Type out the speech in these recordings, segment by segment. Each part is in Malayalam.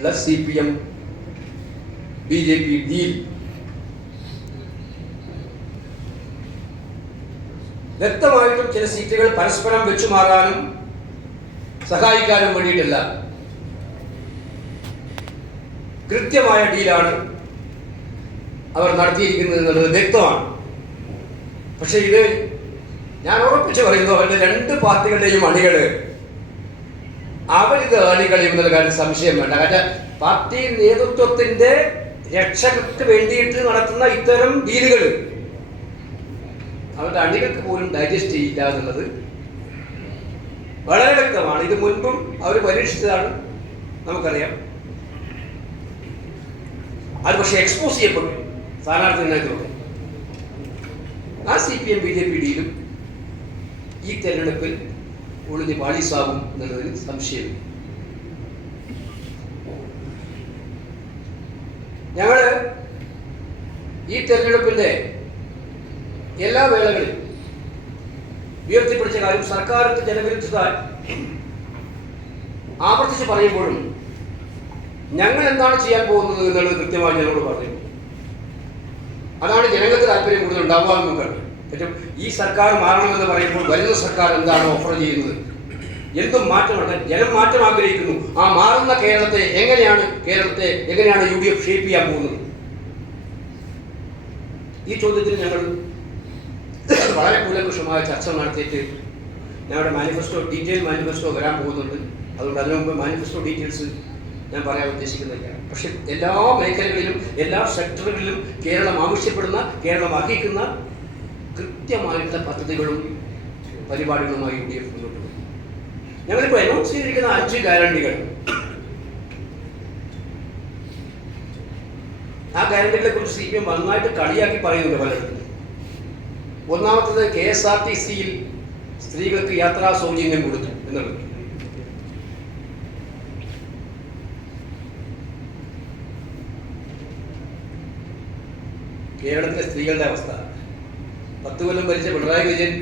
ഉള്ള CPM BJP ഡീൽ വ്യക്തമായിട്ടും ചില സീറ്റുകൾ പരസ്പരം വെച്ചുമാറാനും സഹായിക്കാനും വേണ്ടിയിട്ടല്ല, കൃത്യമായ ഡീലാണ് അവർ നടത്തിയിരിക്കുന്നത് എന്നുള്ളത് വ്യക്തമാണ്. പക്ഷെ ഇത് ഞാൻ ഉറപ്പിച്ച് പറയുന്നു, അവരുടെ രണ്ട് പാർട്ടികളുടെയും അണികള് അവരിത് അണികളെന്നുള്ള കാര്യം സംശയം വേണ്ട. കാരണം പാർട്ടി നേതൃത്വത്തിന്റെ രക്ഷകർക്ക് വേണ്ടിയിട്ട് നടത്തുന്ന ഇത്തരം ഡീലുകൾ അവരുടെ അണികൾക്ക് പോലും ഡൈജസ്റ്റ് ചെയ്യില്ല എന്നുള്ളത് വളരെ വ്യക്തമാണ്. ഇത് മുൻപും അവർ പരീക്ഷിച്ചതാണ്, നമുക്കറിയാം. അത് പക്ഷെ എക്സ്പോസ് ചെയ്യപ്പെട്ടു സ്ഥാനാർത്ഥി നിർണയത്തിലൂടെ. ആ CPM BJP ഡീലും ഈ തെരഞ്ഞെടുപ്പിൽ ഒളിഞ്ഞ് പാളീസാകും എന്നുള്ളതിൽ സംശയമില്ല. ഞങ്ങള് ഈ തെരഞ്ഞെടുപ്പിന്റെ എല്ലാ വേളകളിലും ഉയർത്തിപ്പിടിച്ച കാര്യം സർക്കാരിന്റെ ജനവിരുദ്ധത ആവർത്തിച്ച് പറയുമ്പോഴും ഞങ്ങൾ എന്താണ് ചെയ്യാൻ പോകുന്നത് എന്നുള്ളത് കൃത്യമായി ഞങ്ങളോട് പറഞ്ഞു. അതാണ് ജനങ്ങൾക്ക് താല്പര്യം കൂടുതൽ ഉണ്ടാവുക എന്ന് കണ്ടു. ഏറ്റവും ഈ സർക്കാർ മാറണമെന്ന് പറയുമ്പോൾ വരുന്ന സർക്കാർ എന്താണ് ഓഫർ ചെയ്യുന്നത്, എന്തും മാറ്റമാണ്. ജനം മാറ്റം ആഗ്രഹിക്കുന്നു. ആ മാറുന്ന കേരളത്തെ എങ്ങനെയാണ് UDF ഷേപ്പ് ചെയ്യാൻ പോകുന്നത്? ഈ ചോദ്യത്തിൽ ഞങ്ങൾ വളരെ കൂലങ്കഷമായ ചർച്ച നടത്തിയിട്ട് ഞങ്ങളുടെ ഡീറ്റെയിൽ മാനിഫെസ്റ്റോ വരാൻ പോകുന്നുണ്ട്. അതുകൊണ്ട് അതിനു മുമ്പ് മാനിഫെസ്റ്റോ ഡീറ്റെയിൽസ് ഞാൻ പറയാൻ ഉദ്ദേശിക്കുന്നില്ല. പക്ഷെ എല്ലാ മേഖലകളിലും എല്ലാ സെക്ടറുകളിലും കേരളം ആവശ്യപ്പെടുന്ന, കേരളം അർഹിക്കുന്ന കൃത്യമായിട്ടുള്ള പദ്ധതികളും പരിപാടികളുമായി UDF മുന്നോട്ട് പോകും. ഞങ്ങളിപ്പോൾ അനൗൺസ് ചെയ്തിരിക്കുന്ന 5 ഗ്യാരണ്ടികൾ, ആ ഗ്യാരണ്ടികളെ കുറിച്ച് CPM നന്നായിട്ട് കളിയാക്കി പറയുന്നുണ്ട് പലരും. ഒന്നാമത്തത് KSRTCയിൽ സ്ത്രീകൾക്ക് യാത്രാ സൗജന്യം കൊടുത്തു എന്നുള്ളത്. കേരളത്തിലെ സ്ത്രീകളുടെ അവസ്ഥ 10 കൊല്ലം ഭരിച്ച പിണറായി വിജയൻ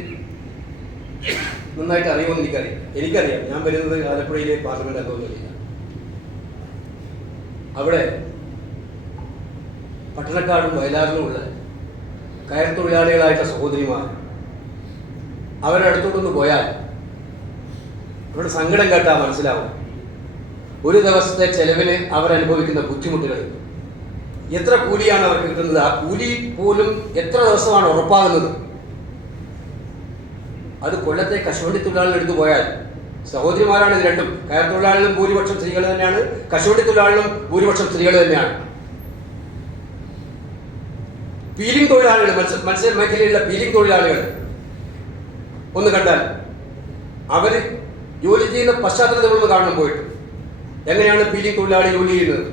നന്നായിട്ട് അറിയുമെന്ന് എനിക്കറിയാം. ഞാൻ വരുന്നത് ആലപ്പുഴയിലെ പാർലമെന്റ് അംഗമൊന്നുമില്ല. അവിടെ പട്ടണക്കാടും വയലാറിലുമുള്ള കയർ തൊഴിലാളികളായിട്ടുള്ള സഹോദരിമാർ അവരുടെ അടുത്തോട്ടൊന്ന് പോയാൽ അവരുടെ സങ്കടം കേട്ടാൽ മനസ്സിലാവും. ഒരു ദിവസത്തെ ചെലവിന് അവരനുഭവിക്കുന്ന ബുദ്ധിമുട്ടുകൾ, എത്ര കൂലിയാണ് അവർക്ക് കിട്ടുന്നത്, ആ കൂലി പോലും എത്ര ദിവസമാണ് ഉറപ്പാകുന്നത്. അത് കൊല്ലത്തെ കശുവണ്ടി തൊഴിലാളികൾ എടുത്തു പോയാൽ, സഹോദരിമാരാണ് ഇത് രണ്ടും. കയർ തൊഴിലാളികളും ഭൂരിപക്ഷം സ്ത്രീകൾ തന്നെയാണ്, കശുവണ്ടി തൊഴിലാളികളും ഭൂരിപക്ഷം സ്ത്രീകൾ തന്നെയാണ്. പീലിംഗ് തൊഴിലാളികൾ, മത്സ്യ മേഖലയിലുള്ള പീലിംഗ് തൊഴിലാളികൾ ഒന്ന് കണ്ടാൽ അവർ ജോലി ചെയ്യുന്ന പശ്ചാത്തലത്തിലൊന്ന് കാണണം പോയിട്ട്. എങ്ങനെയാണ് പീലിംഗ് തൊഴിലാളി ജോലി ചെയ്യുന്നത്?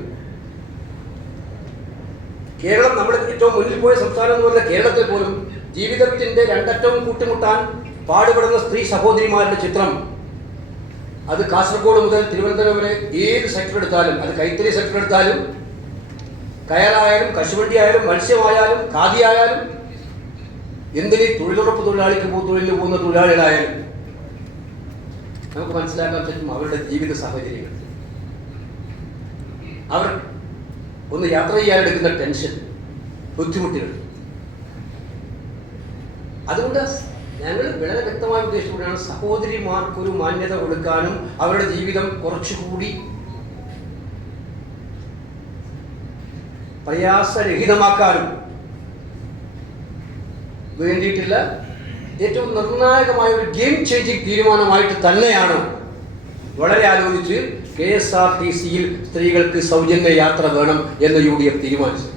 കേരളം നമ്മുടെ ഏറ്റവും മുന്നിൽ പോയ സംസ്ഥാനം എന്ന് പറഞ്ഞ കേരളത്തിൽ പോലും ജീവിതത്തിന്റെ രണ്ടറ്റവും കൂട്ടിമുട്ടാൻ പാടുപെടുന്ന സ്ത്രീ സഹോദരിമാരുടെ ചിത്രം, അത് കാസർഗോഡ് മുതൽ തിരുവനന്തപുരം വരെ ഏത് സെക്ടർ എടുത്താലും, അത് കൈത്തറി സെക്ടർ എടുത്താലും, കയറായാലും, കശുവണ്ടി ആയാലും, മത്സ്യമായാലും, ഖാദിയായാലും, എന്തിന് തൊഴിലുറപ്പ് തൊഴിലാളിക്ക് തൊഴിലിന് പോകുന്ന തൊഴിലാളികളായാലും നമുക്ക് മനസ്സിലാക്കാൻ പറ്റും അവരുടെ ജീവിത സാഹചര്യങ്ങൾ. അവർ ഒന്ന് യാത്ര ചെയ്യാനെടുക്കുന്ന ടെൻഷൻ, ബുദ്ധിമുട്ടുകൾ. അതുകൊണ്ട് ഞങ്ങൾ വളരെ വ്യക്തമായ ഉദ്ദേശത്തോടെയാണ് സഹോദരിമാർക്കൊരു മാന്യത കൊടുക്കാനും അവരുടെ ജീവിതം കുറച്ചുകൂടി പ്രയാസരഹിതമാക്കാനും വേണ്ടിയിട്ടുള്ള ഏറ്റവും നിർണായകമായ ഒരു ഗെയിം ചേഞ്ചിങ് തീരുമാനമായിട്ട് തന്നെയാണ് വളരെ ആലോചിച്ച് KSRTCയിൽ സ്ത്രീകൾക്ക് സൗജന്യ യാത്ര വേണം എന്ന് UDF തീരുമാനിച്ചു.